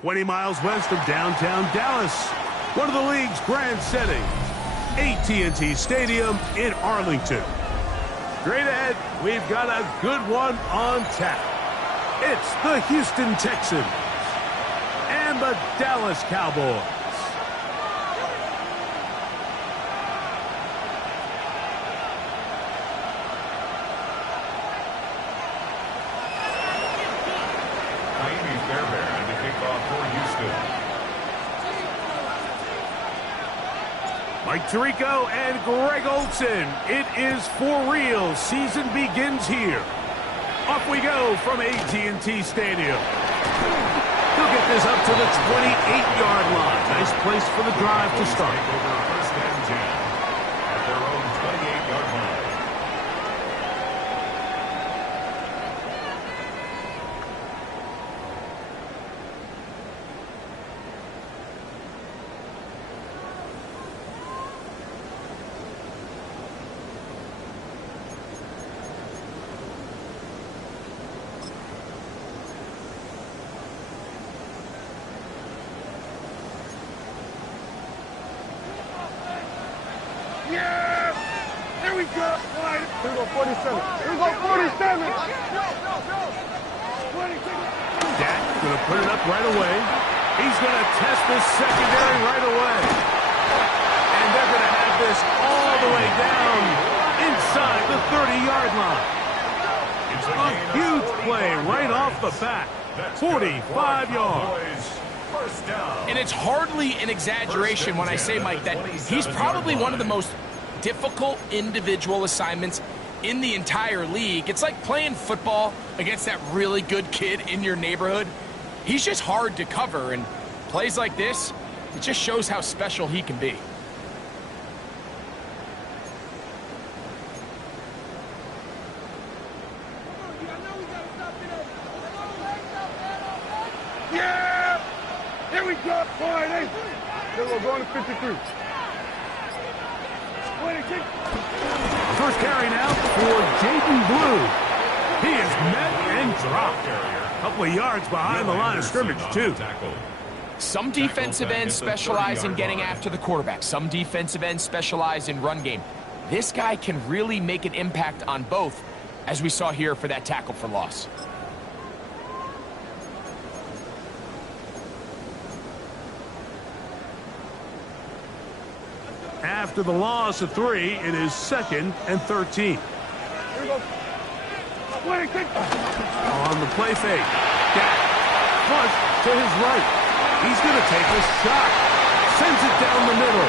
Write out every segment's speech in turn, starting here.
20 miles west of downtown Dallas, one of the league's grand settings, AT&T Stadium in Arlington. Straight ahead, we've got a good one on tap. It's the Houston Texans and the Dallas Cowboys. Mike Tirico and Greg Olsen. It is for real. Season begins here. Off we go from AT&T Stadium. He'll get this up to the 28-yard line. Nice place for the drive to start. First and 10 at their own 28-yard line. Yeah! There we go! Here we go, 47. Here we go, 47! Dak going to put it up right away. He's going to test this secondary right away. And they're going to have this all the way down inside the 30-yard line. A huge play right off the bat. 45 yards. And it's hardly an exaggeration when I say, Mike, that he's probably one of the most difficult individual assignments in the entire league. It's like playing football against that really good kid in your neighborhood. He's just hard to cover, and plays like this, it just shows how special he can be. Yeah! Here we go! Boy, we're going to 53. First carry now for Jaden Blue. He is met and dropped. A couple of yards behind the line of scrimmage, too. Some defensive ends specialize in getting after the quarterback. Some defensive ends specialize in run game. This guy can really make an impact on both, as we saw here for that tackle for loss. After the loss of 3, it is 2nd and 13. Here we go. On the play fake. Dak flush to his right. He's going to take a shot. Sends it down the middle.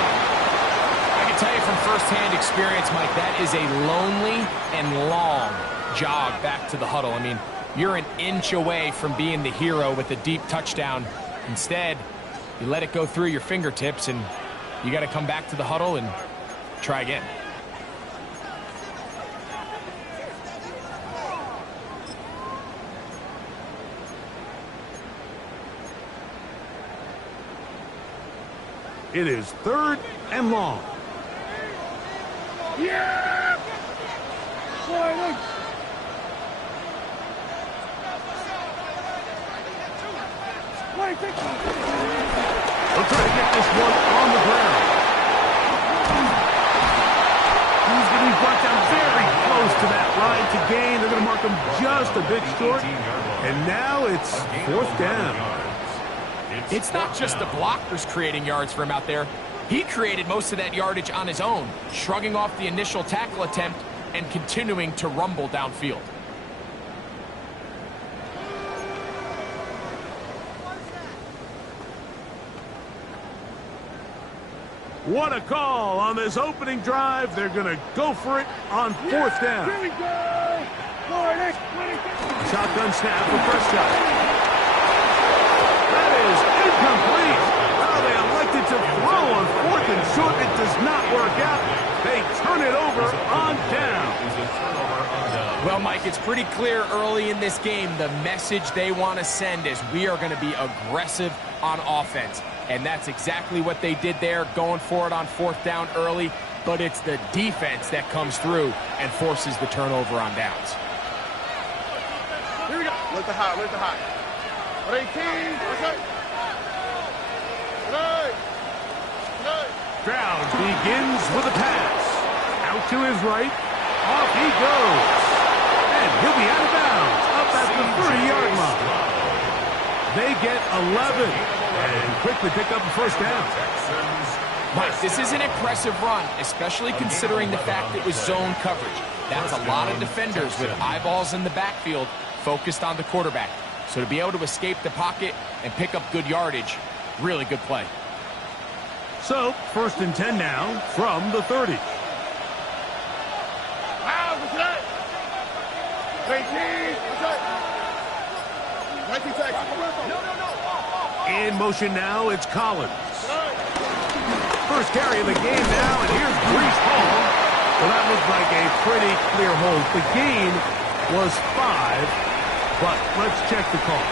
I can tell you from firsthand experience, Mike, that is a lonely and long jog back to the huddle. I mean, you're an inch away from being the hero with a deep touchdown. Instead, you let it go through your fingertips, and you got to come back to the huddle and try again. It is 3rd and long. Yeah! Boy, They'll try to get this one on the ground. He's going to be brought down very close to that line to gain. They're going to mark him just a bit short. And now it's 4th down. It's not just the blockers creating yards for him out there. He created most of that yardage on his own, shrugging off the initial tackle attempt and continuing to rumble downfield. What a call on this opening drive. They're going to go for it on fourth down. Here we go. Shotgun snap for Prescott. That is incomplete. Well, they elected to throw on fourth and short. It does not work out. They turn it over on down. Well, Mike, it's pretty clear early in this game the message they want to send is we are going to be aggressive on offense. And that's exactly what they did there, going for it on fourth down early. But it's the defense that comes through and forces the turnover on downs. Here we go. Let the high, let the high. 18. Okay. Stroud begins with a pass. Out to his right. Off he goes. And he'll be out of bounds. Up at the 30-yard line. They get 11. And quickly pick up a first down. Mike, this is an impressive run, especially considering the fact it was zone coverage. That's a lot of defenders with eyeballs in the backfield focused on the quarterback. So to be able to escape the pocket and pick up good yardage, really good play. So, first and 10 now from the 30. Wow, what's that? 19. In motion now, it's Collins. First carry of the game now, and here's Brees Hall. Well, that looked like a pretty clear hold. The gain was 5, but let's check the call.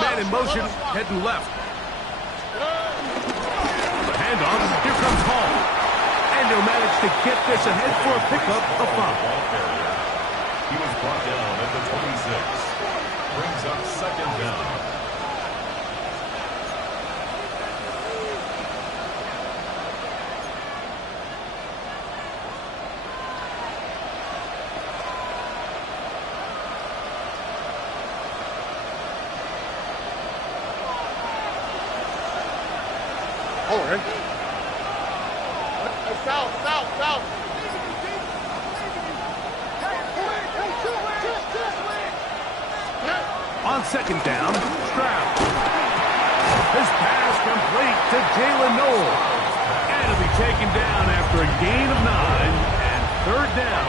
Man in motion, heading left. Handoff, here comes Hall. And he'll manage to get this ahead for a pickup of 5. He was brought down at the 26. Brings up second down. Oh, right. South. On second down, Stroud. His pass complete to Jalen Noel. And he'll be taken down after a gain of 9 and third down.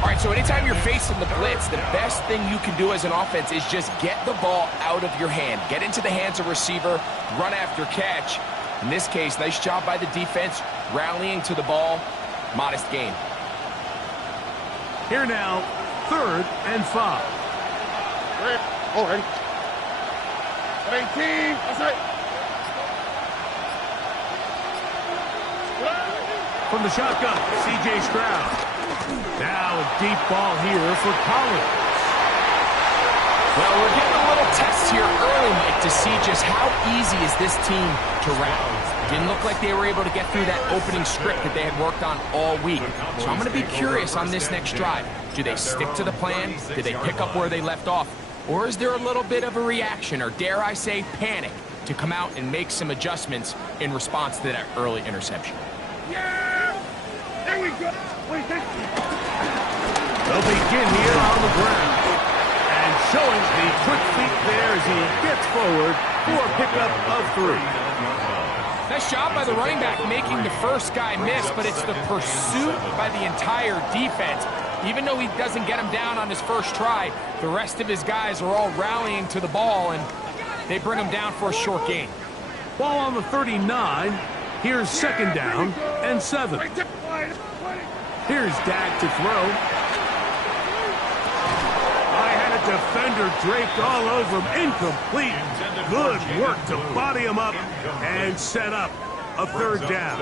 All right, so anytime you're facing the blitz, the best thing you can do as an offense is just get the ball out of your hand. Get into the hands of receiver, run after catch. In this case, nice job by the defense, rallying to the ball. Modest gain. Here now, third and 5. Oh, ready. 18. That's right. From the shotgun, C.J. Stroud. Now a deep ball here for Collins. Well, we're getting a little test here early, Mike, to see just how easy is this team to rally. Didn't look like they were able to get through that opening script that they had worked on all week. So I'm going to be curious on this next drive. Do they stick to the plan? Do they pick up where they left off? Or is there a little bit of a reaction, or dare I say panic, to come out and make some adjustments in response to that early interception? Yeah! There we go! Wait, They'll begin here on the ground. And showing the quick feet there as he gets forward for a pickup of 3. Nice job by the running back making the first guy miss, but it's the pursuit by the entire defense. Even though he doesn't get him down on his first try, the rest of his guys are all rallying to the ball, and they bring him down for a short gain. Ball on the 39. Here's second down and 7. Here's Dak to throw. I had a defender draped all over him. Incomplete. Good work to body him up and set up a third down.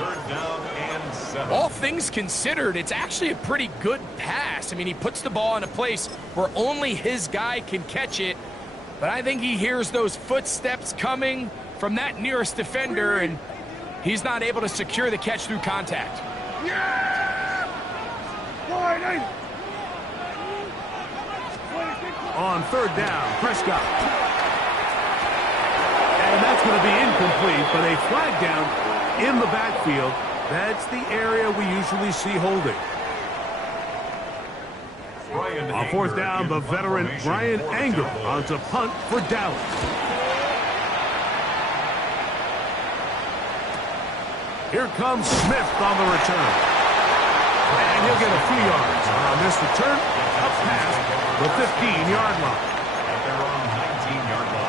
All things considered, it's actually a pretty good pass. I mean, he puts the ball in a place where only his guy can catch it. But I think he hears those footsteps coming from that nearest defender, and he's not able to secure the catch through contact. On third down, Prescott. And that's going to be incomplete, but a flag down in the backfield. That's the area we usually see holding. On fourth down, the veteran Brian Anger on to punt for Dallas. Here comes Smith on the return. And he'll get a few yards on this return up past the 15-yard line. And they're on the 19-yard line.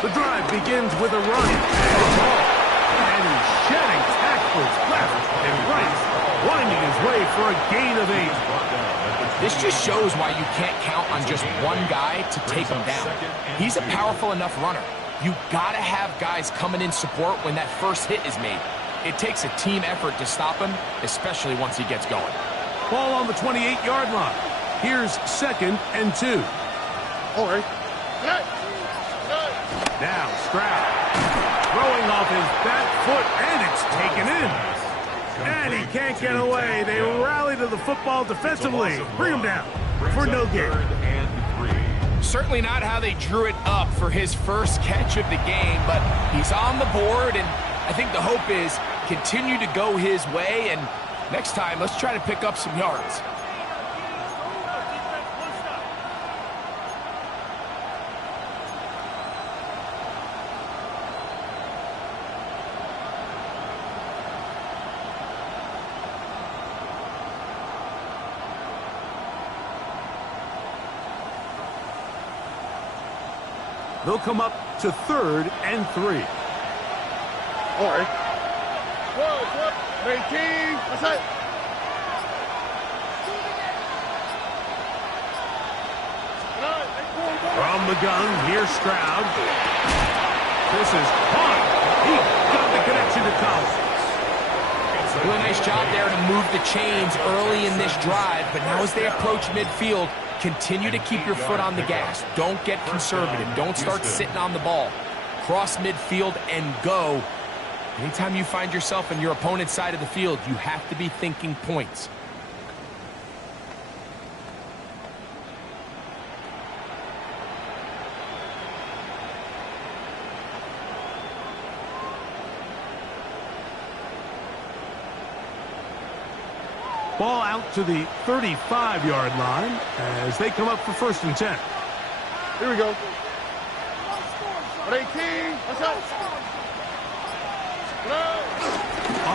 The drive begins with a run and he's shedding tackles left and right, winding his way for a gain of 8. This just shows why you can't count on just one guy to take him down. He's a powerful enough runner. You gotta have guys coming in support when that first hit is made. It takes a team effort to stop him, especially once he gets going. Ball on the 28-yard line. Here's 2nd and 2. All right. Now Stroud throwing off his back foot, and it's taken in. And he can't get away. They rally to the football defensively. Bring him down for no gain. Certainly not how they drew it up for his first catch of the game, but he's on the board, and I think the hope is continue to go his way, and next time, let's try to pick up some yards. They'll come up to 3rd and 3. All right. 18. What's that? From the gun, here's Stroud. This is caught. He got the connection to Collins. Do a nice job there to move the chains early in this drive, but now as they approach midfield, continue to keep your foot on the gas. Don't get conservative. Don't start sitting on the ball. Cross midfield and go. Anytime you find yourself on your opponent's side of the field, you have to be thinking points. Ball out to the 35-yard line as they come up for 1st and 10. Here we go. 18. What's up?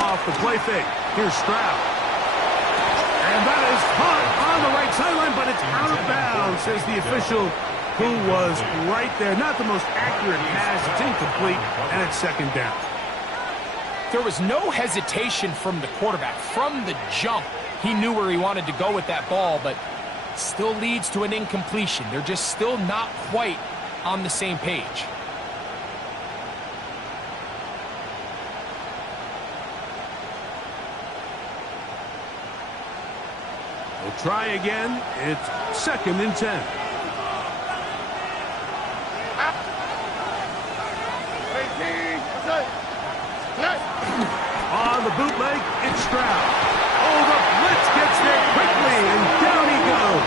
Off the play fake. Here's Stroud. And that is caught on the right sideline, but it's out of bounds, says the official who was right there. Not the most accurate pass. It's incomplete, and it's 2nd down. There was no hesitation from the quarterback. From the jump, he knew where he wanted to go with that ball, but still leads to an incompletion. They're just still not quite on the same page. We'll try again. It's 2nd and 10. On the bootleg, it's Stroud. Oh, the blitz gets there quickly, and down he goes.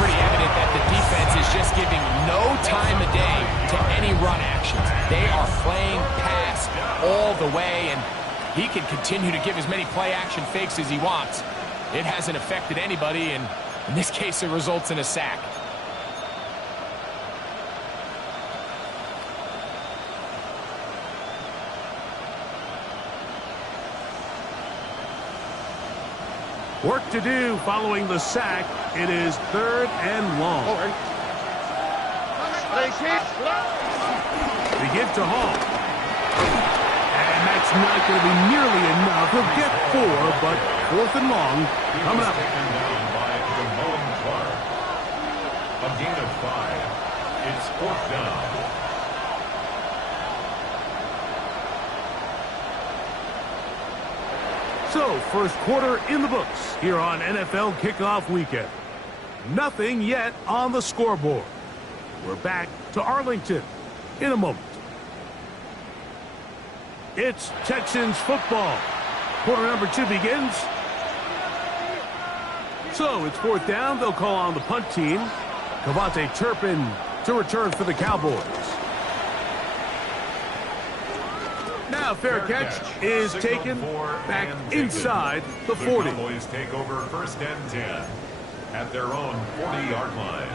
Pretty evident that the defense is just giving no time of day to any run actions. They are playing pass all the way, and he can continue to give as many play-action fakes as he wants. It hasn't affected anybody, and in this case, it results in a sack. Work to do following the sack. It is 3rd and long. All right. They give to Hall. And that's not going to be nearly enough. He'll get 4, but 4th and long coming up. Taken down by Damone Clark. A gain of 5. It's 4th down. So, first quarter in the books here on NFL Kickoff Weekend. Nothing yet on the scoreboard. We're back to Arlington in a moment. It's Texans football. Quarter number 2 begins. So, it's 4th down. They'll call on the punt team. Cavante Turpin to return for the Cowboys. Now, fair catch is taken back inside the 40. The Cowboys take over 1st and 10 at their own 40-yard line.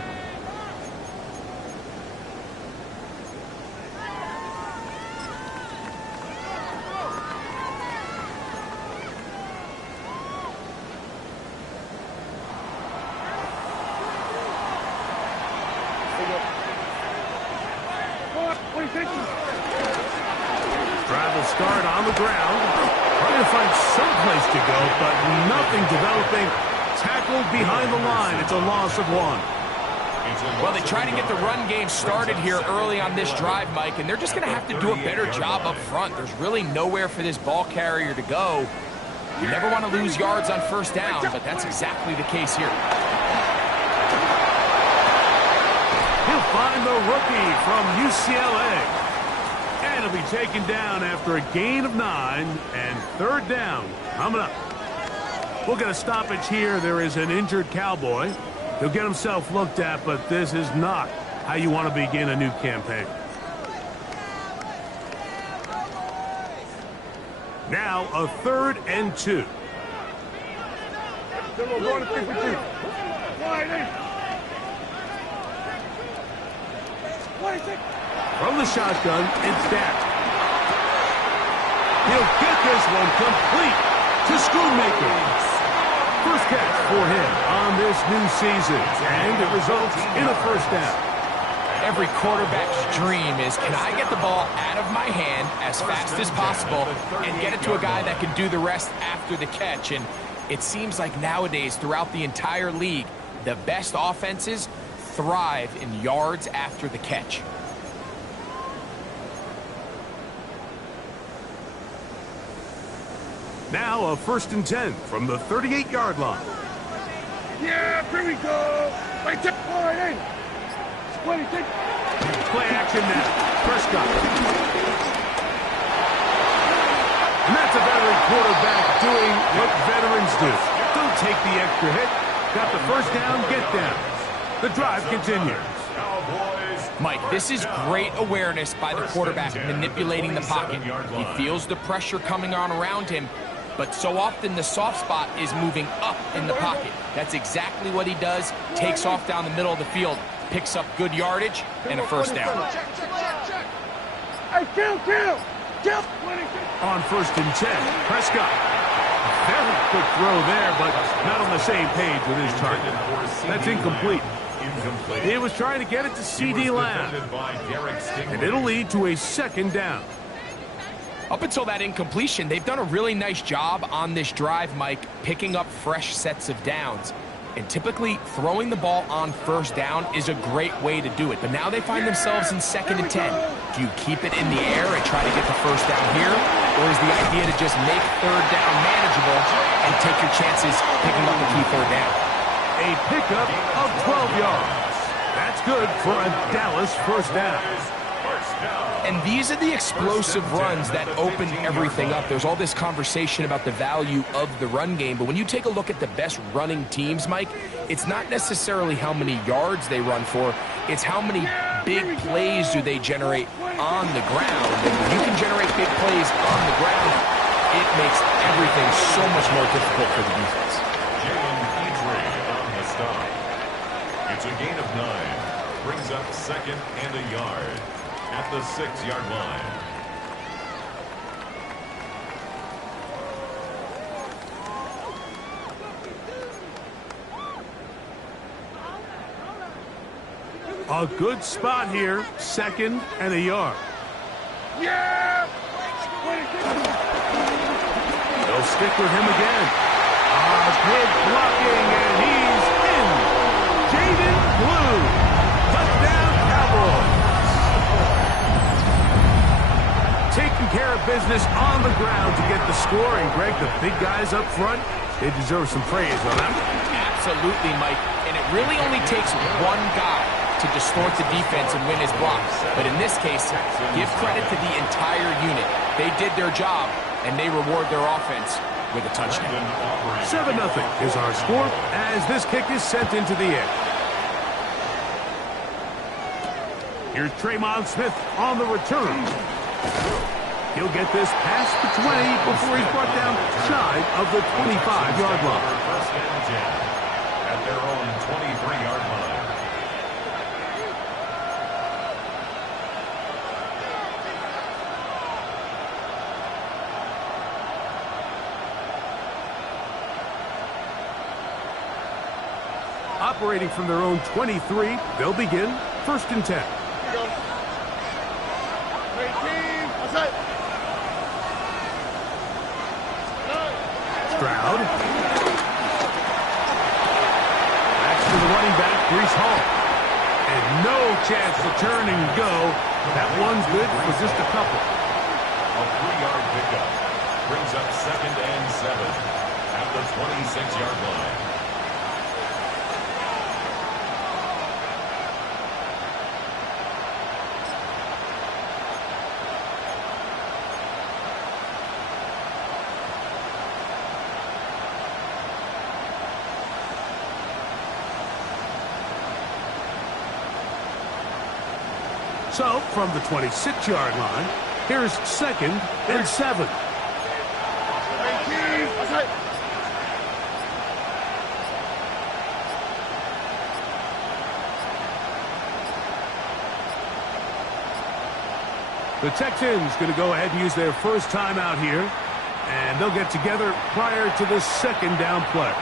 Drive will start on the ground. Trying to find some place to go, but nothing developing. Tackled behind the line. It's a loss of 1. Well, they try to get the run game started here early on this drive, Mike, and they're just going to have to do a better job up front. There's really nowhere for this ball carrier to go. You never want to lose yards on 1st down, but that's exactly the case here. He'll find the rookie from UCLA. And he'll be taken down after a gain of 9 and 3rd down coming up. We'll get a stoppage here. There is an injured Cowboy. He'll get himself looked at, but this is not how you want to begin a new campaign. Now a 3rd and 2. From the shotgun, it's Dak. He'll get this one complete to Schoonmaker. First catch for him on this new season, and it results in a 1st down. Every quarterback's dream is, can I get the ball out of my hand as fast as possible and get it to a guy that can do the rest after the catch? And it seems like nowadays, throughout the entire league, the best offenses thrive in yards after the catch. Now a 1st and 10 from the 38-yard line. Yeah, here we go. Play action now. Prescott. And that's a veteran quarterback doing what veterans do. Don't take the extra hit. Got the 1st down, get down. The drive continues. Mike, this is great awareness by the quarterback manipulating the pocket. He feels the pressure coming on around him, but so often the soft spot is moving up in the pocket. That's exactly what he does. Takes off down the middle of the field, picks up good yardage, and a 1st down. Hey, kill! On 1st and 10, Prescott. Very quick throw there, but not on the same page with his target. That's incomplete. He was trying to get it to C.D. Lamb. And it'll lead to a 2nd down. Up until that incompletion, they've done a really nice job on this drive, Mike, picking up fresh sets of downs. And typically, throwing the ball on 1st down is a great way to do it. But now they find themselves in 2nd and 10. Do you keep it in the air and try to get the 1st down here? Or is the idea to just make 3rd down manageable and take your chances picking up the key 3rd down? A pickup of 12 yards. That's good for a Dallas 1st down. And these are the explosive runs that open everything up. There's all this conversation about the value of the run game, but when you take a look at the best running teams, Mike, it's not necessarily how many yards they run for, it's how many big plays do they generate on the ground. And when you can generate big plays on the ground, it makes everything so much more difficult for the defense. On the stop. It's a gain of 9. Brings up 2nd and a yard at the 6-yard line. A good spot here, 2nd and a yard. Yeah! They'll stick with him again. Good blocking, and he's in. Jaden Blue. Touchdown, Cowboys. Taking care of business on the ground to get the score. And, Greg, the big guys up front, they deserve some praise on that. Absolutely, Mike. And it really only takes one guy to distort the defense and win his block. But in this case, give credit to the entire unit. They did their job, and they reward their offense with a touchdown. 7-0 is our score as this kick is sent into the air. Here's Tremont Smith on the return. He'll get this past the 20 before he's brought down shy of the 25-yard line. First and 10 at their own 23-yard line. Operating from their own 23, they'll begin 1st and 10. Here we go. 18. What's that? Stroud. That's to the running back, Breece Hall. And no chance to turn and go. That one's good for just a couple. A 3-yard pickup brings up 2nd and 7 at the 26-yard line. So, from the 26-yard line, here's 2nd and 7. 18. What's that? The Texans going to go ahead and use their first timeout here, and they'll get together prior to the 2nd down play.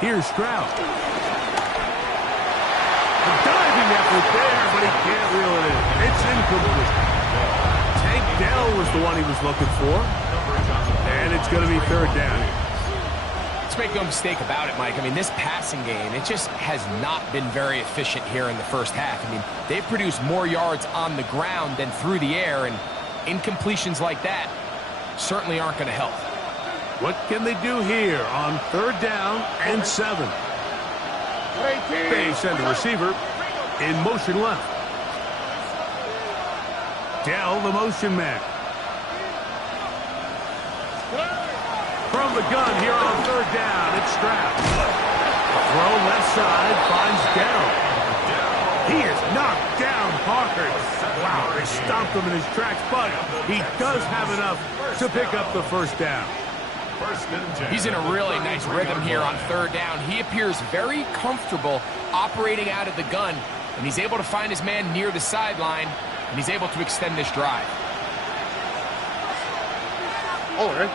Here's Stroud. A diving effort there, but he can't reel it in. It's incomplete. Tank Dell was the one he was looking for. And it's going to be 3rd down. Let's make no mistake about it, Mike. I mean, this passing game, it just has not been very efficient here in the first half. I mean, they've produced more yards on the ground than through the air, and incompletions like that certainly aren't going to help. What can they do here on 3rd down and 7? They send the receiver in motion left. Dell, the motion man. From the gun here on 3rd down, it's Stroud. Throw left side, finds Dell. He is knocked down hard. Wow, they stomped him in his tracks, but he does have enough to pick up the 1st down. He's in a really nice rhythm here on 3rd down. He appears very comfortable operating out of the gun, and he's able to find his man near the sideline, and he's able to extend this drive. All right.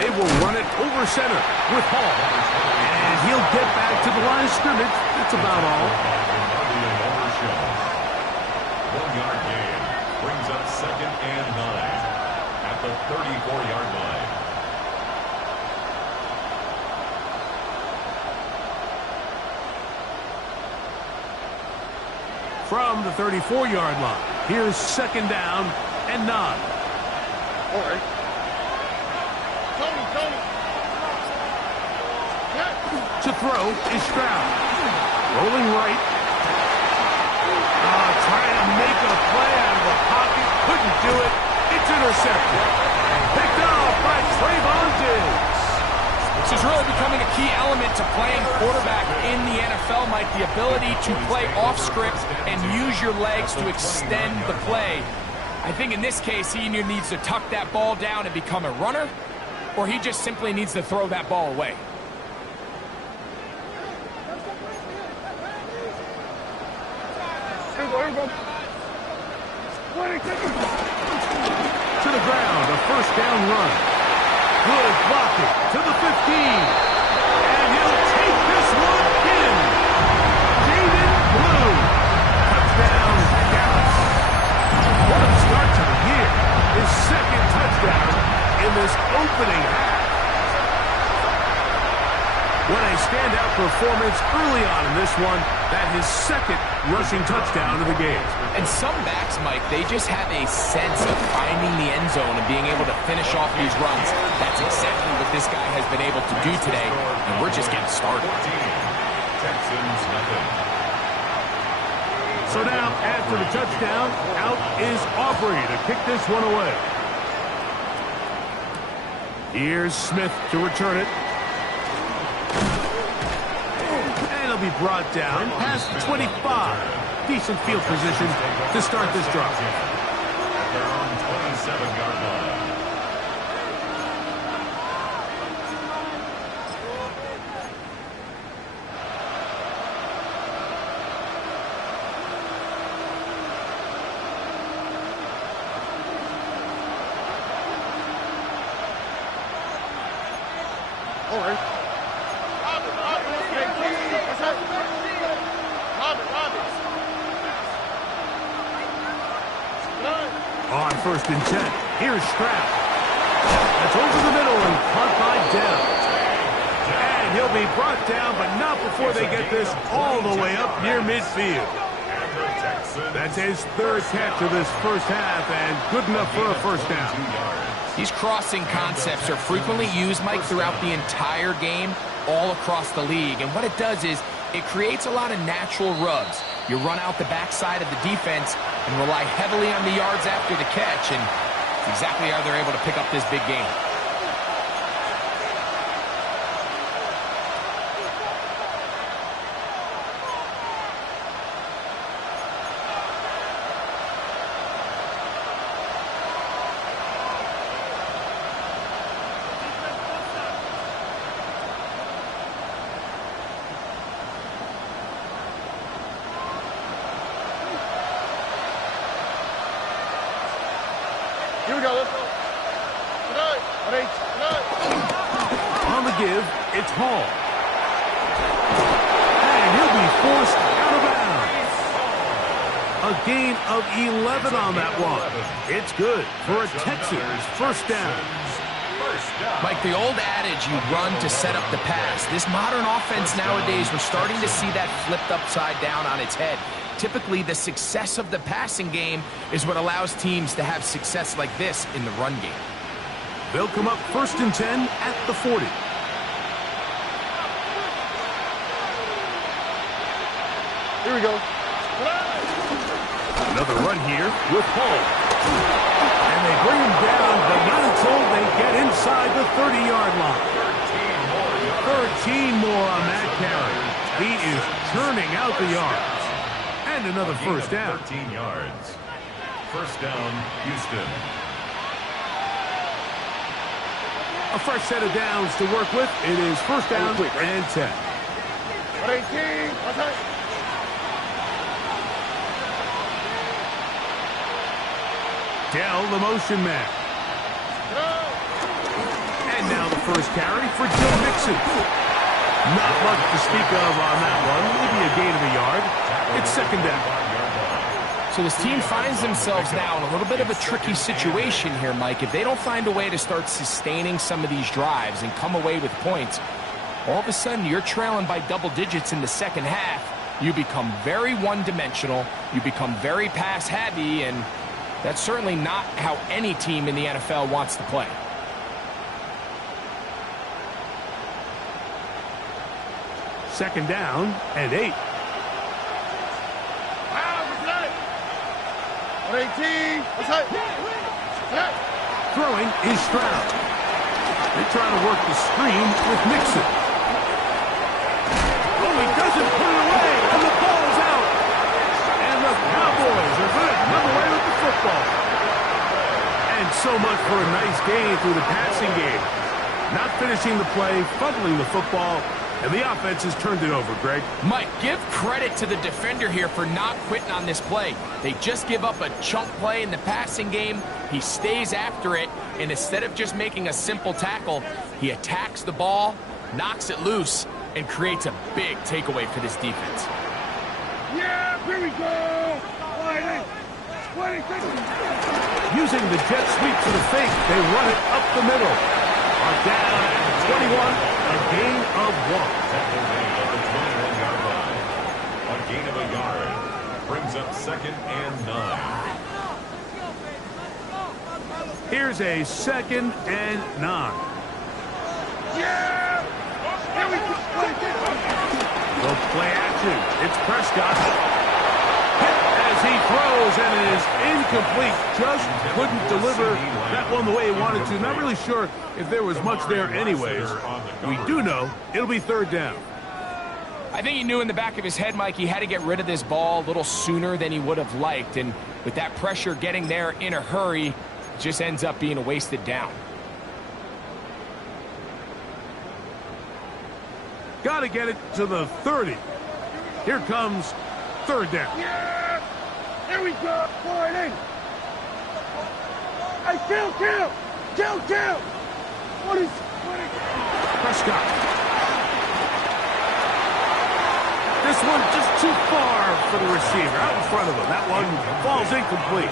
They will run it over center with Hall. And he'll get back to the line of scrimmage. That's about all. 1-yard gain brings up 2nd and 9 at the 34-yard line. From the 34-yard line, here's 2nd down and 9. All right. Tony. To throw is Stroud. Rolling right. Trying to make a play out of the pocket. Couldn't do it. It's intercepted. Picked off by Trayvon Diggs. is really becoming a key element to playing quarterback in the NFL, Mike. The ability to play off script and use your legs to extend the play. I think in this case, he either needs to tuck that ball down and become a runner, or he just simply needs to throw that ball away. To the ground, a first down run. Good blocking to the 15. And he'll take this one in. Jaden Blue. Touchdown, Dallas. What a start to the year. His second touchdown in this opening half. What a standout performance early on in this one. That his second rushing touchdown of the game. And some backs, Mike, they just have a sense of finding the end zone and being able to finish off these runs. That's exactly what this guy has been able to do today, and we're just getting started. Texans nothing. So now, after the touchdown, out is Aubrey to kick this one away. Here's Smith to return it. And he'll be brought down past the 25. Decent field position to start this drive. They're on 27-yard line. All right. On first and 10, here's Stroud. That's over the middle and caught by Dell. And he'll be brought down, but not before they get this all the way up near midfield. That's his third catch of this first half, and good enough for a first down. These crossing concepts are frequently used, Mike, throughout the entire game, all across the league. And what it does is it creates a lot of natural rubs. You run out the backside of the defense and rely heavily on the yards after the catch, and it's exactly how they're able to pick up this big game. Here we go, let's go. On the give, it's Hall. And he'll be forced out of bounds. A gain of 11 on that one. It's good for a Texans first down. Mike, the old adage, you run to set up the pass. This modern offense nowadays, we're starting to see that flipped upside down on its head. Typically, the success of the passing game is what allows teams to have success like this in the run game. They'll come up first and 10 at the 40. Here we go. Another run here with Hall. And they bring him down, but not until they get inside the 30-yard line. 13 more on that carry. He is churning out the yards. And another first down. 13 yards. First down, Houston. A fresh set of downs to work with. It is first down and 10. 18. Dell, the motion man. And now the first carry for Joe Mixon. Not much to speak of on that one. Maybe a gain of a yard. It's second down. So this team finds themselves now in a little bit of a tricky situation here, Mike. If they don't find a way to start sustaining some of these drives and come away with points, all of a sudden you're trailing by double digits in the second half. You become very one-dimensional. You become very pass-heavy, and that's certainly not how any team in the NFL wants to play. Second down and 8. 18. Throwing is Stroud. They try to work the screen with Mixon. Oh, he doesn't put it away, and the ball's out. And the Cowboys are going to come away with the football. And so much for a nice gain through the passing game. Not finishing the play, fumbling the football, and the offense has turned it over, Greg. Mike, give credit to the defender here for not quitting on this play. They just give up a chunk play in the passing game. He stays after it, and instead of just making a simple tackle, he attacks the ball, knocks it loose, and creates a big takeaway for this defense. Yeah, here we go. Using the jet sweep to the fake, they run it up the middle. Are down at 21, a gain of 1. Tackle made at the 21-yard line. A gain of a yard brings up 2nd and 9. Here's a 2nd and 9. Yeah! Here we go. The play action. It's Prescott. As he throws, and it is incomplete. Just couldn't deliver that one the way he wanted to. Not really sure if there was much there anyways. We do know it'll be 3rd down. I think he knew in the back of his head, Mike, he had to get rid of this ball a little sooner than he would have liked. And with that pressure getting there in a hurry, it just ends up being a wasted down. Got to get it to the 30. Here comes 3rd down. Yeah! Here we go. Forward. Hey, kill. What is... Prescott. This one just too far for the receiver. Out in front of him. That one falls incomplete.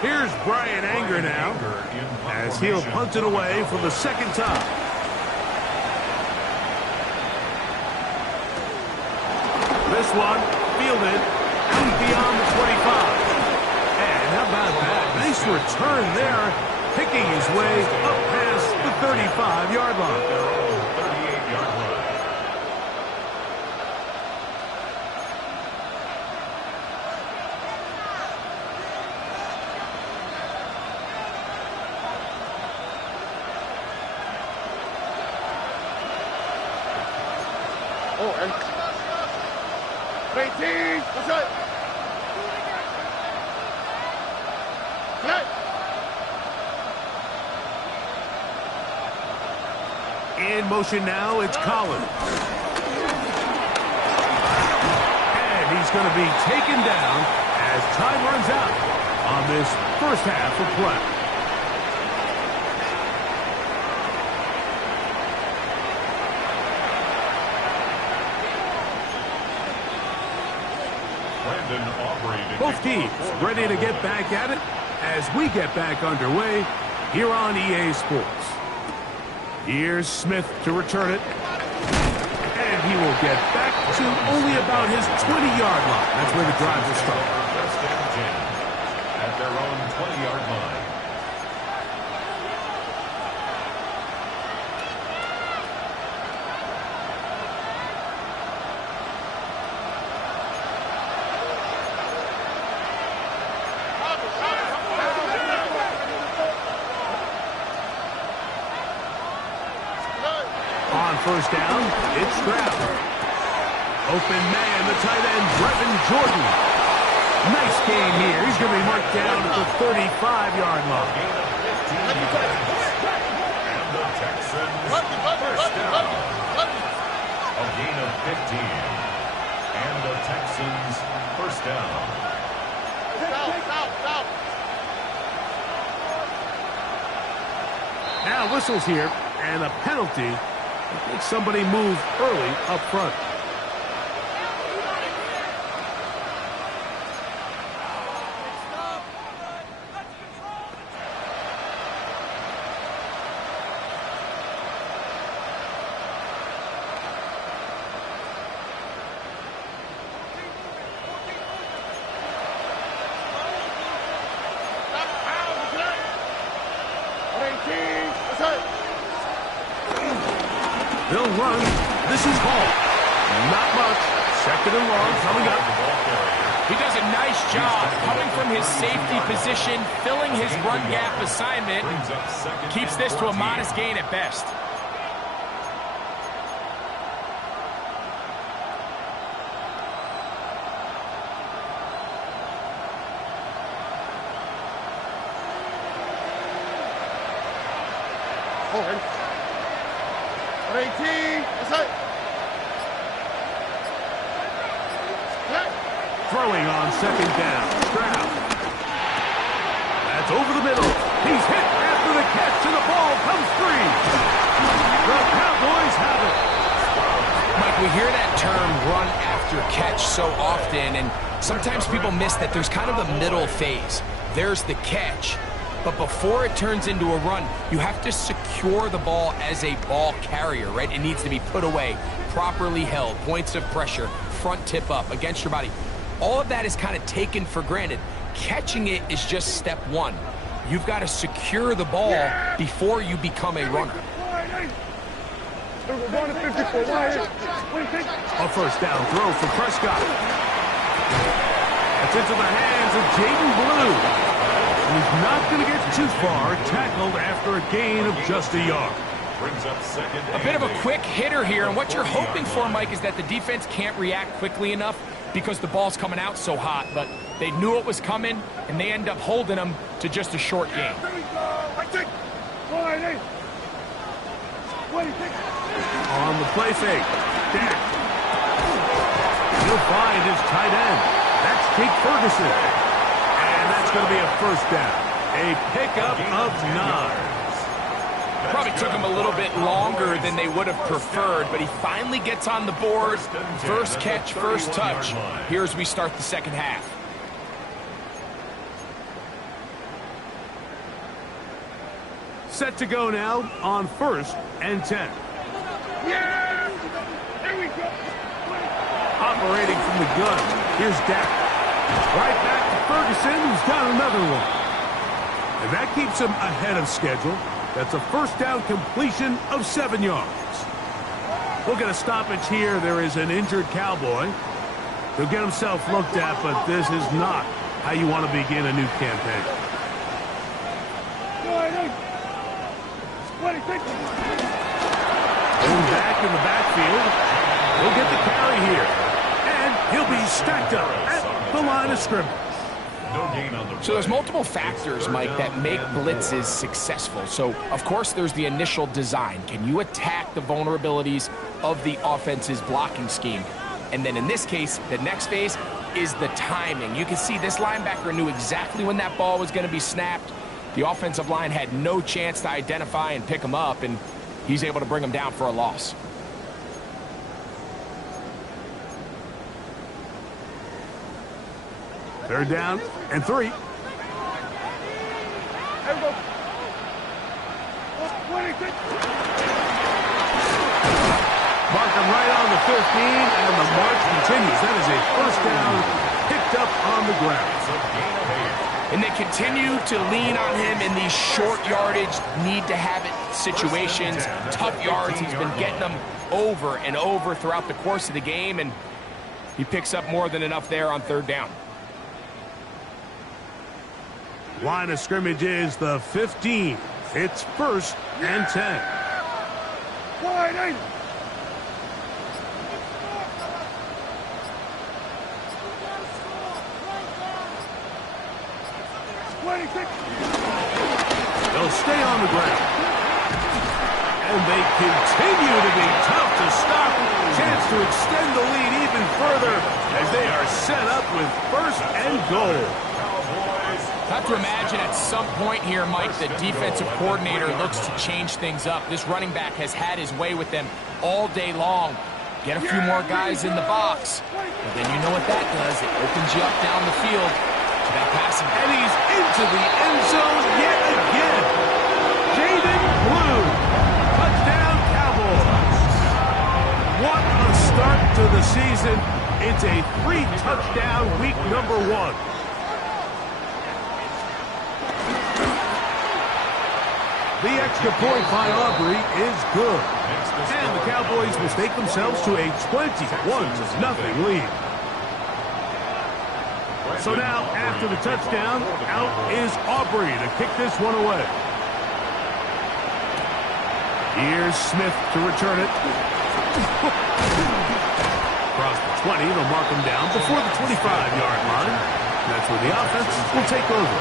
Here's Brian Anger now, as he'll punt it away for the 2nd time. This one fielded out beyond the 25. And how about that? Nice return there, picking his way up past the 35-yard line. 38-yard line. Oh, and... 18. What's up? In motion now, it's Collins. And he's going to be taken down as time runs out on this first half of play. Both teams ready to get back at it as we get back underway here on EA Sports. Here's Smith to return it. And he will get back to only about his 20-yard line. That's where the drive will start. First and 10 at their own 20-yard line. First down, it's Stroud. Open man, the tight end, Brevin Jordan. Nice game here. He's going to be marked down at the 35-yard line. And the Texans first down. A gain of 15. And the Texans first down. Now whistles here, and a penalty. I think somebody moved early up front. They'll run. This is ball. Not much. 2nd and long coming up. He does a nice job coming from his safety position, filling his run gap assignment. Keeps this to a modest gain at best. Forward. 18. That's it. Throwing on second down. Stroud. That's over the middle. He's hit after the catch, and the ball comes free. The Cowboys have it. Mike, we hear that term run after catch so often, and sometimes people miss that there's kind of a middle phase. There's the catch, but before it turns into a run, you have to secure the ball as a ball carrier, right? It needs to be put away, properly held, points of pressure, front tip up against your body. All of that is kind of taken for granted. Catching it is just step one. You've got to secure the ball before you become a runner. A first down throw for Prescott. That's into the hands of Jaden Blue. He's not going to get too far, tackled after a gain of just a yard. A bit of a quick hitter here, and what you're hoping for, Mike, is that the defense can't react quickly enough because the ball's coming out so hot, but they knew it was coming, and they end up holding them to just a short gain. On the play fake, Dak. He'll find his tight end. That's Jake Ferguson. And that's going to be a first down. A pickup of 9. Probably took him a little bit longer than they would have preferred, but he finally gets on the board. First catch, first touch. Here as we start the second half. Set to go now on 1st and 10. Yeah! There we go! Operating from the gun. Here's Dak. Right back to Ferguson, who's got another one. And that keeps him ahead of schedule. That's a first down completion of 7 yards. We'll get a stoppage here. There is an injured Cowboy. He'll get himself looked at, but this is not how you want to begin a new campaign. Going back in the backfield. He'll get the carry here. And he'll be stacked up at the line of scrimmage. So there's multiple factors, Mike, that make blitzes successful. So, of course, there's the initial design. Can you attack the vulnerabilities of the offense's blocking scheme? And then in this case, the next phase is the timing. You can see this linebacker knew exactly when that ball was going to be snapped. The offensive line had no chance to identify and pick him up, and he's able to bring him down for a loss. Third down and 3. There we go. Mark him right on the 15, and the march continues. That is a first down picked up on the ground. And they continue to lean on him in these short yardage, need-to-have-it situations, tough yards. He's been getting them over and over throughout the course of the game, and he picks up more than enough there on third down. Line of scrimmage is the 15. It's 1st and 10. They'll stay on the ground. And they continue to be tough to stop. Chance to extend the lead even further as they are set up with 1st and goal. Have to imagine at some point here, Mike, the defensive coordinator looks to change things up. This running back has had his way with them all day long. Get a few more guys in the box. But then you know what that does. It opens you up down the field to that passing. And he's into the end zone yet again. Jaden Blue. Touchdown, Cowboys. What a start to the season. It's a 3-touchdown week number 1. The extra point by Aubrey is good. And the Cowboys will stake themselves to a 21-0 lead. So now, after the touchdown, out is Aubrey to kick this one away. Here's Smith to return it. Across the 20, they'll mark him down before the 25-yard line. That's where the offense will take over.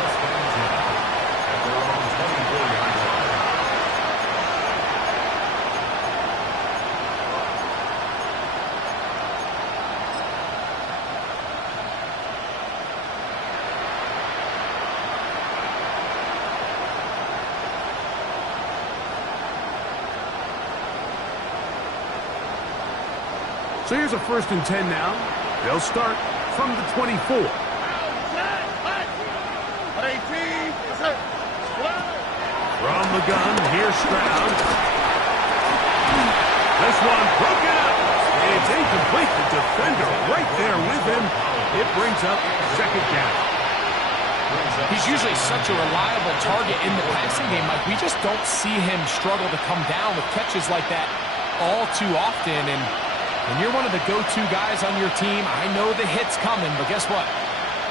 So here's a 1st and 10 now. They'll start from the 24. From the gun, here's Stroud. This one broken up. It's incomplete. The defender right there with him. It brings up 2nd down. He's usually such a reliable target in the passing game. Like, we just don't see him struggle to come down with catches like that all too often. And when you're one of the go-to guys on your team, I know the hit's coming, but guess what?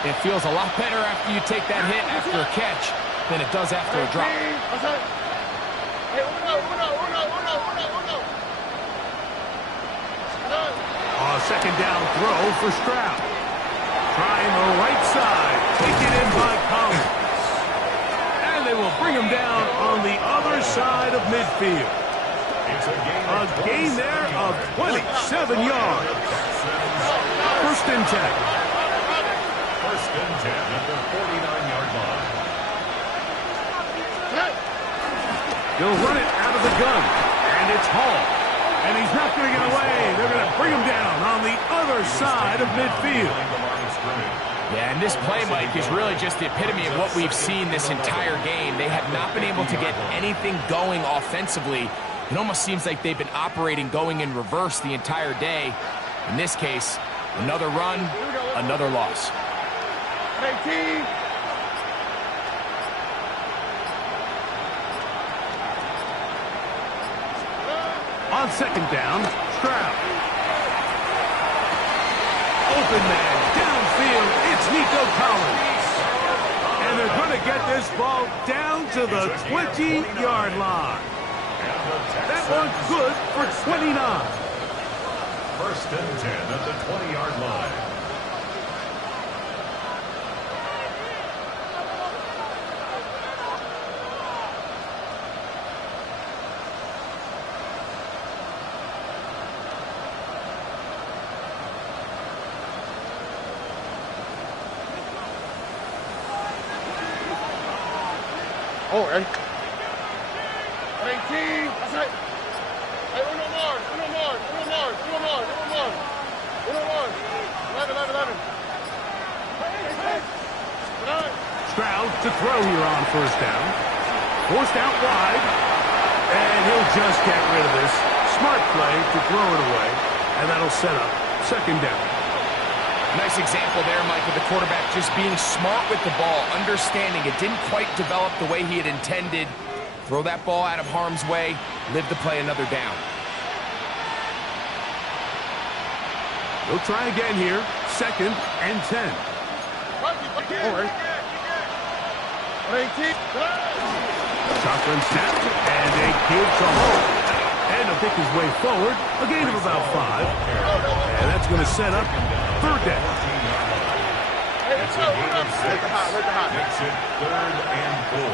It feels a lot better after you take that hit after a catch than it does after a drop. A 2nd down throw for Stroud. Trying the right side. Taken in by Collins. And they will bring him down on the other side of midfield. A gain there of 27 yards. 1st and 10. 1st and 10 at the 49-yard line. He'll run it out of the gun. And it's Hall. And he's not going to get away. They're going to bring him down on the other side of midfield. Yeah, and this play, Mike, is really just the epitome of what we've seen this entire game. They have not been able to get anything going offensively. It almost seems like they've been operating going in reverse the entire day. In this case, another run, another loss. 18. On 2nd down, Stroud. Open man, downfield, it's Nico Collins. And they're going to get this ball down to the 20-yard line. That one's good for 29. 1st and 10 at the 20-yard line. Oh, hey. 18. That's right. Hey, uno more. 11. Stroud to throw here on 1st down. Forced out wide. And he'll just get rid of this. Smart play to throw it away. And that'll set up 2nd down. Nice example there, Mike, of the quarterback just being smart with the ball, understanding it didn't quite develop the way he had intended. Throw that ball out of harm's way, live to play another down. They'll try again here. 2nd and 10. All right. 18. Shotgun snap, and a kid to hold. And he'll pick his way forward. A gain of about 5. And that's going to set up 3rd down. It's a gain of 6. Makes it 3rd and 4.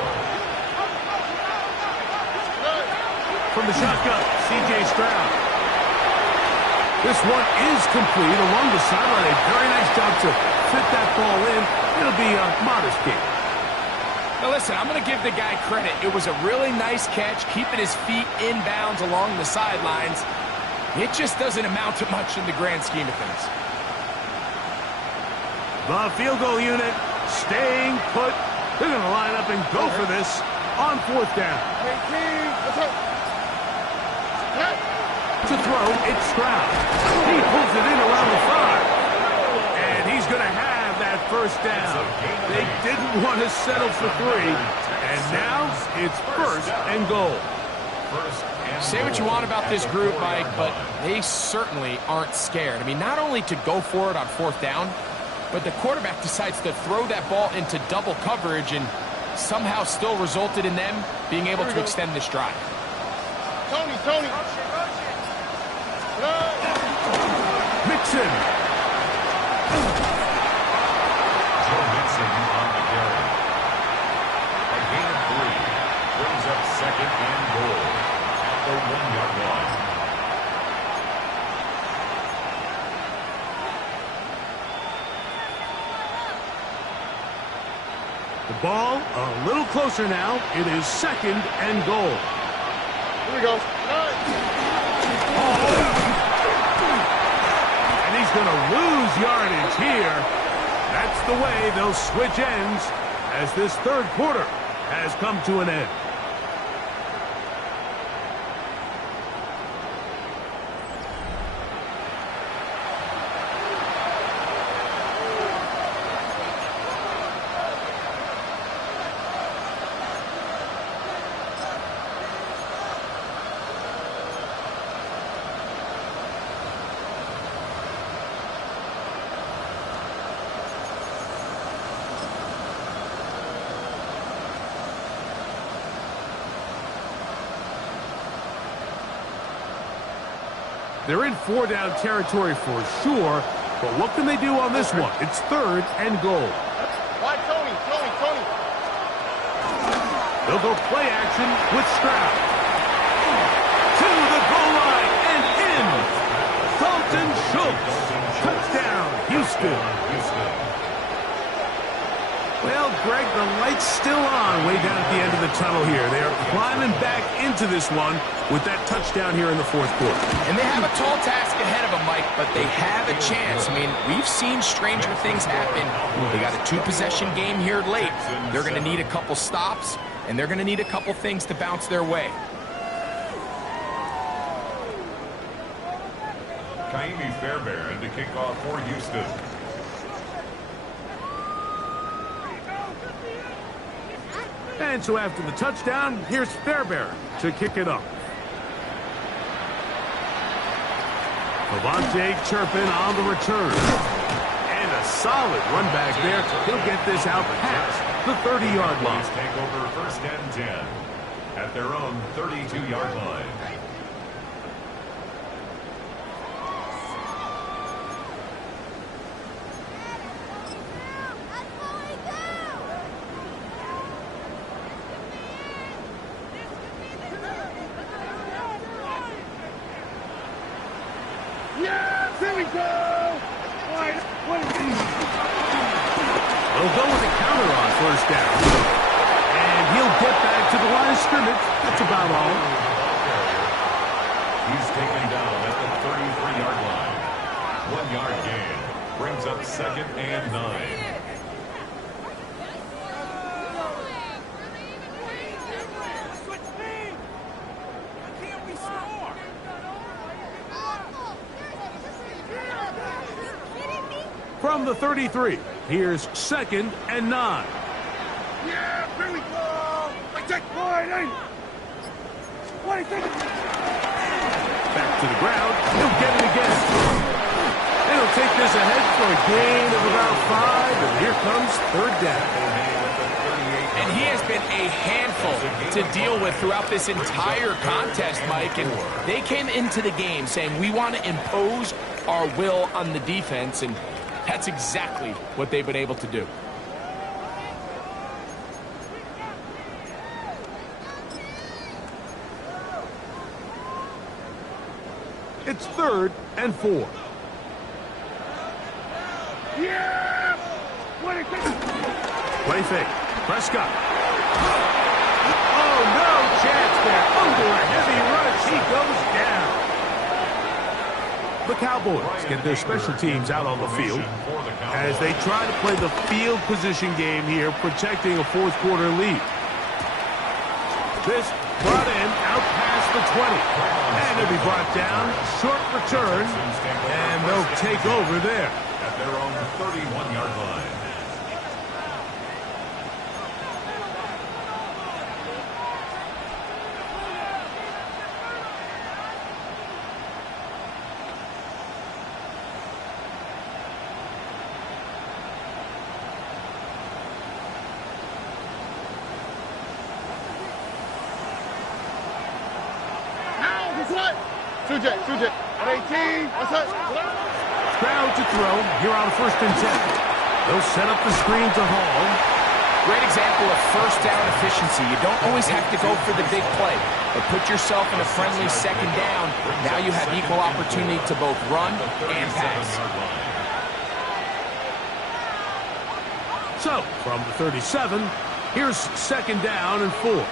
From the shotgun, C.J. Stroud. This one is complete along the sideline. A very nice job to fit that ball in. It'll be a modest gain. Now listen, I'm going to give the guy credit. It was a really nice catch, keeping his feet in bounds along the sidelines. It just doesn't amount to much in the grand scheme of things. The field goal unit staying put. They're going to line up and go for this on 4th down. To throw, it's Stroud. He pulls it in around the 5. And he's going to have that 1st down. They didn't want to settle for 3. And now it's 1st and goal. Say what you want about this group, Mike, but they certainly aren't scared. I mean, not only to go for it on 4th down, but the quarterback decides to throw that ball into double coverage and somehow still resulted in them being able to extend this drive. Tony. Mixon. Joe Mixon on the carry. A gain of 3 brings up second and goal at the 1-yard line. The ball a little closer now. It is second and goal. Here we go. And he's going to lose yardage here. That's the way they'll switch ends as this third quarter has come to an end. They're in 4-down territory for sure, but what can they do on this one? It's third and goal. Why, Tony? They'll go play action with Stroud. To the goal line and in. Dalton Schultz. Touchdown, Houston. Well, Greg, the light's still on way down at the end of the tunnel here. They are climbing back into this one with that touchdown here in the fourth quarter. And they have a tall task ahead of them, Mike, but they have a chance. I mean, we've seen stranger things happen. They got a 2-possession game here late. They're going to need a couple stops, and they're going to need a couple things to bounce their way. Kaimi Fairbairn to kick off for Houston. And so after the touchdown, here's Fairbairn to kick it up. Levante Turpin on the return. And a solid run back there. He'll get this out past the 30-yard line. Please take over first and 10 at their own 32-yard line. They'll go with a counter on first down. And he'll get back to the line of scrimmage. That's about all. He's taken down at the 33-yard line. 1-yard gain brings up second and 9. From the 33, here's second and 9. Yeah, here we go. I take point, eh? What do you think? Back to the ground. He'll get it again. And he'll take this ahead for a gain of about 5. And here comes third down. And he has been a handful to deal with throughout this entire contest, Mike. And they came into the game saying, we want to impose our will on the defense. And that's exactly what they've been able to do. It's third and 4. Yeah! What do you think? Play fake. Prescott. Oh, no chance there. Under a heavy rush, he goes down. The Cowboys get their special teams out on the field as they try to play the field position game here, protecting a fourth quarter lead. This brought in out past the 20. And it'll be brought down, short return, and they'll take over there. At their own 31-yard line. Sujay. 18. What's up? Crowd to throw here on 1st and 10. They'll set up the screen to Hall. Great example of first down efficiency. You don't always have to go for the big play, but put yourself in a friendly 2nd down. Now you have equal opportunity to both run and pass. So, from the 37, here's 2nd down and 4.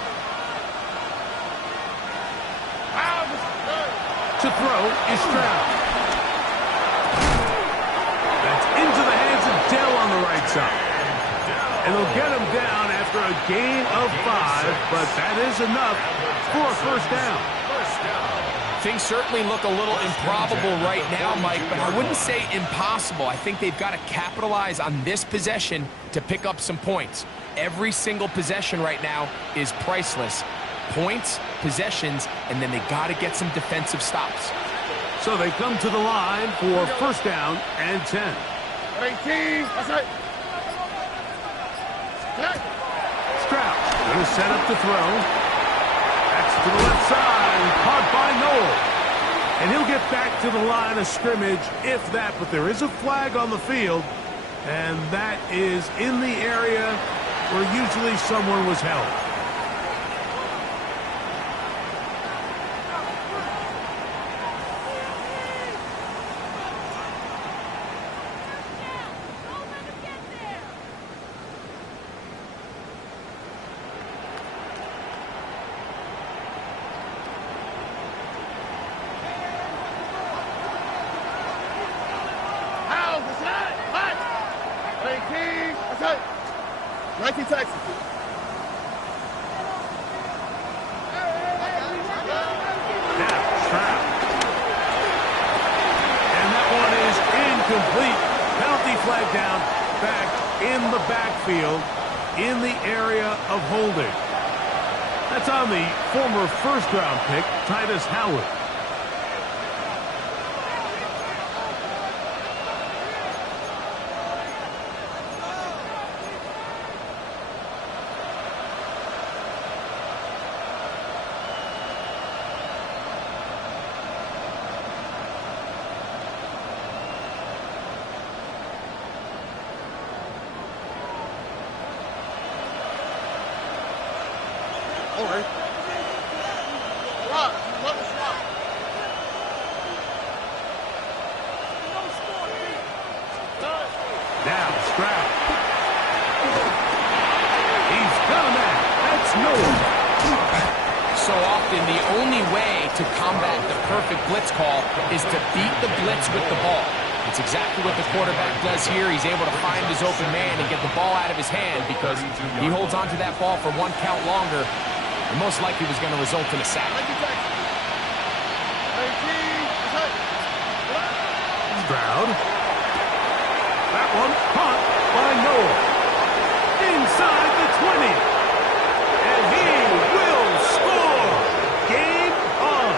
To throw is Stroud. That's into the hands of Dell on the right side. And they'll get him down after a gain of 5, but that is enough for a 1st down. Things certainly look a little improbable right now, Mike, but I wouldn't say impossible. I think they've got to capitalize on this possession to pick up some points. Every single possession right now is priceless. Points, possessions, and then they got to get some defensive stops. So they come to the line for 1st down and 10. 18. That's right. Stroud going to set up to throw. That's to the left side, caught by Noel. And he'll get back to the line of scrimmage if that, but there is a flag on the field, and that is in the area where usually someone was held. In the area of holding. That's on the former 1st-round pick, Titus Howard. Now Stroud. He's got a man. That's Noel. So often the only way to combat the perfect blitz call is to beat the blitz with the ball. It's exactly what the quarterback does here. He's able to find his open man and get the ball out of his hand because he holds on to that ball for 1 count longer and most likely was going to result in a sack. Stroud. That one caught by Noel. Inside the 20. And he will score. Game on.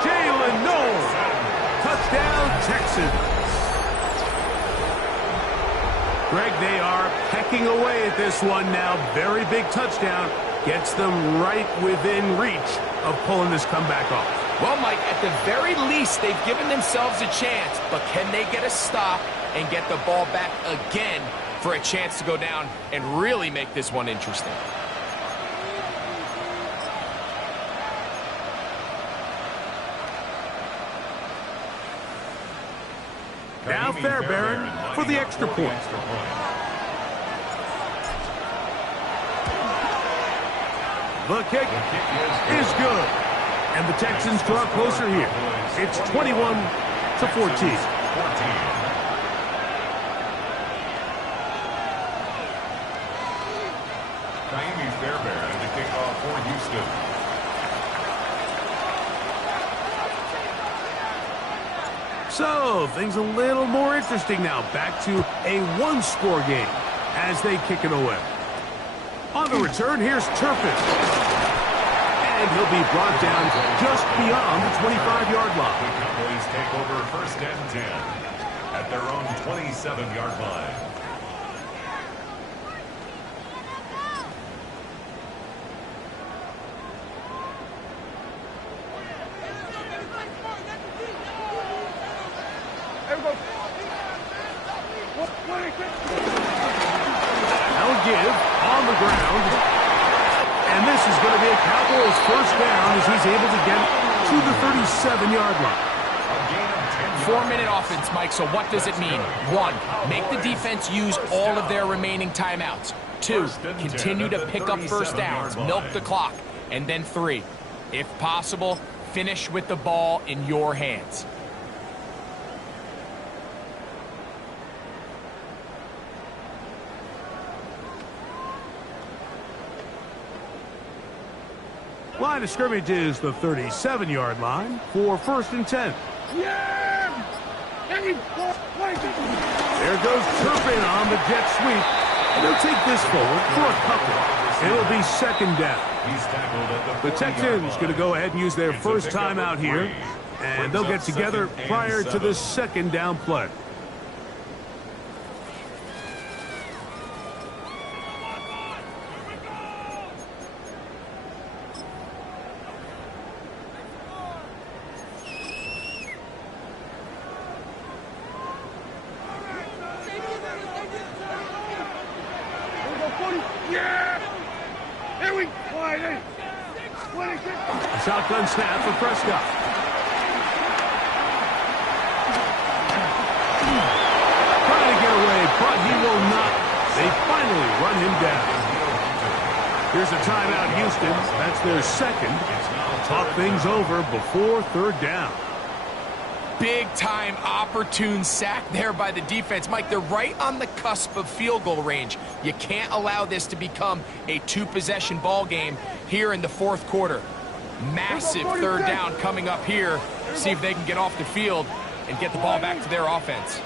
Jalen Noel. Touchdown, Texans. Greg, they are pecking away at this one now. Very big touchdown. Gets them right within reach of pulling this comeback off. Well, Mike, at the very least, they've given themselves a chance, but can they get a stop and get the ball back again for a chance to go down and really make this one interesting? Now Fairbairn for the extra point. The kick is good. And the Texans draw closer here. It's 21-14. Fairbairn to kick off for Houston. So, things a little more interesting now. Back to a one-score game as they kick it away. On the return, here's Turpin. And he'll be brought down just beyond the 25-yard line. The Cowboys take over 1st and 10 at their own 27-yard line. They'll give on the ground. And this is going to be a Cowboys first down as he's able to get to the 37-yard line. 4-minute offense, Mike, so what does it mean? 1, make the defense use all of their remaining timeouts. 2, continue to pick up first downs, milk the clock. And then 3, if possible, finish with the ball in your hands. Line of scrimmage is the 37-yard line for 1st and 10. Yeah! There goes Turpin on the jet sweep. And they'll take this forward for a couple. It'll be 2nd down. The Texans going to go ahead and use their first timeout here. And they'll get together prior to the 2nd down play. Shotgun snap for Prescott. Trying to get away, but he will not. They finally run him down. Here's a timeout, Houston. That's their 2nd. Talk things over before 3rd down. Big-time opportune sack there by the defense. Mike, they're right on the cusp of field goal range. You can't allow this to become a 2-possession ball game here in the 4th quarter. Massive 3rd down coming up here. See if they can get off the field and get the ball back to their offense.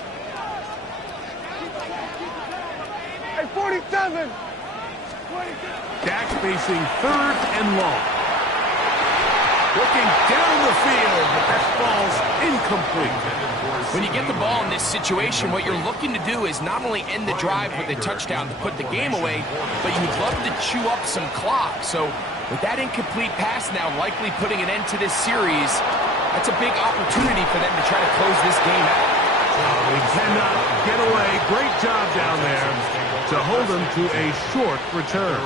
Hey, 47! Dak facing 3rd and long. Looking down the field, but that ball's incomplete. When you get the ball in this situation, what you're looking to do is not only end the drive with a touchdown to put the game away, but you'd love to chew up some clock. So with that incomplete pass now likely putting an end to this series, that's a big opportunity for them to try to close this game out. He cannot get away. Great job down there to hold him to a short return.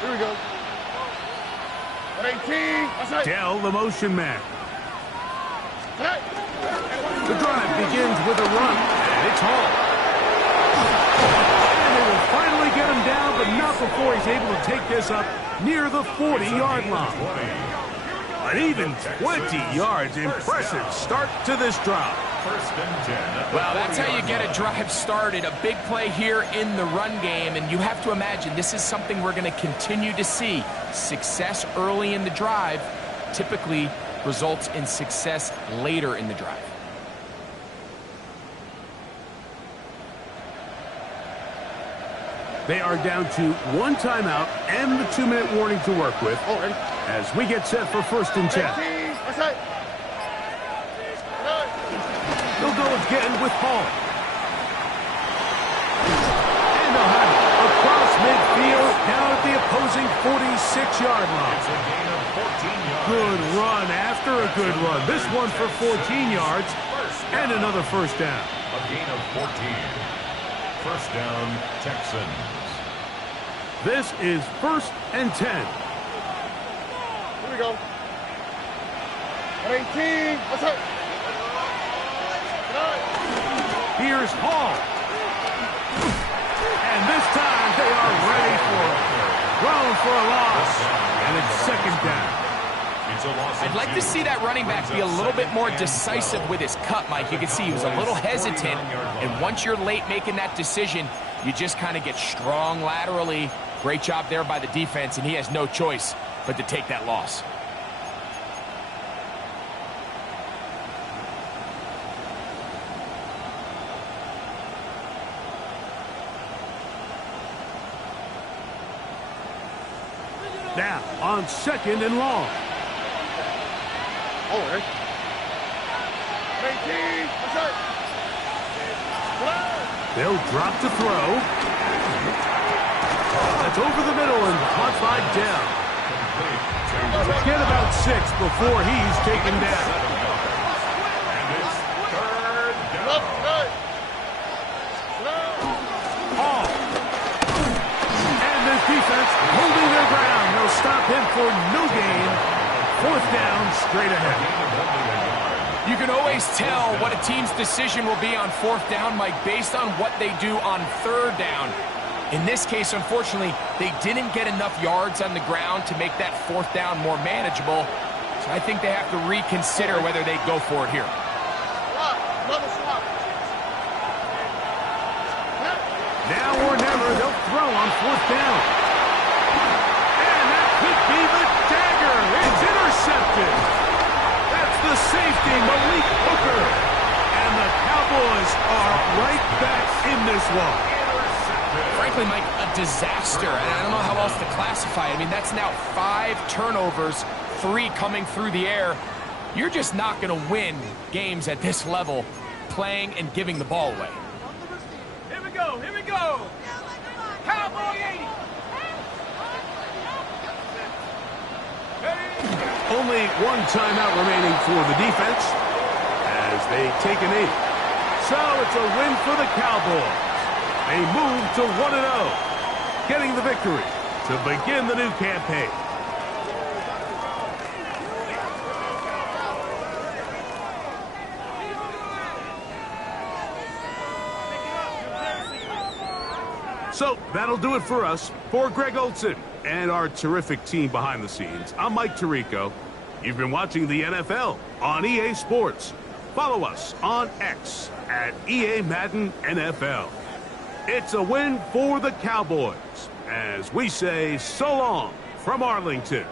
Here we go. 18. Dell, the motion man. The drive begins with a run, and it's Hall. And they will finally get him down, but not before he's able to take this up near the 40-yard line. An even 20 yards. Impressive start to this drive. Well, that's how you get a drive started. A big play here in the run game, and you have to imagine this is something we're going to continue to see. Success early in the drive typically results in success later in the drive. They are down to 1 timeout and the 2-minute warning to work with as we get set for 1st and 10. They'll go again with Hall. And they'll have it across midfield down at the opposing 46-yard line. Good run after a good run. This one for 14 yards and another first down. A gain of 14. First down, Texans. This is 1st and 10. Here we go. 18. Let's go. Here's Hall. And this time they are ready for it. Thrown for a loss. And it's 2nd down. I'd like to see that running back be a little bit more decisive with his cut, Mike. You can see he was a little hesitant. And once you're late making that decision, you just kind of get strong laterally. Great job there by the defense, and he has no choice but to take that loss. Now on 2nd and long. All right. 18. They'll drop to throw. That's over the middle and caught by Dell. Get about 6 before he's taken down. And it's 3rd down. Hall. And this defense holding their ground. They'll stop him for no gain. 4th down, straight ahead. You can always tell what a team's decision will be on 4th down, Mike, based on what they do on 3rd down. In this case, unfortunately, they didn't get enough yards on the ground to make that 4th down more manageable. So I think they have to reconsider whether they go for it here. Now or never, they'll throw on 4th down. And that could be the dagger. It's intercepted. That's the safety, Malik Hooker. And the Cowboys are right back in this one. Frankly, Mike, a disaster. And I don't know how else to classify it. I mean, that's now 5 turnovers, 3 coming through the air. You're just not going to win games at this level playing and giving the ball away. Here we go. Here we go. Cowboy 80. Only 1 timeout remaining for the defense as they take a knee. So it's a win for the Cowboys. They move to 1-0, getting the victory to begin the new campaign. So that'll do it for us. For Greg Olson and our terrific team behind the scenes, I'm Mike Tirico. You've been watching the NFL on EA Sports. Follow us on X at EA Madden NFL. It's a win for the Cowboys as we say so long from Arlington.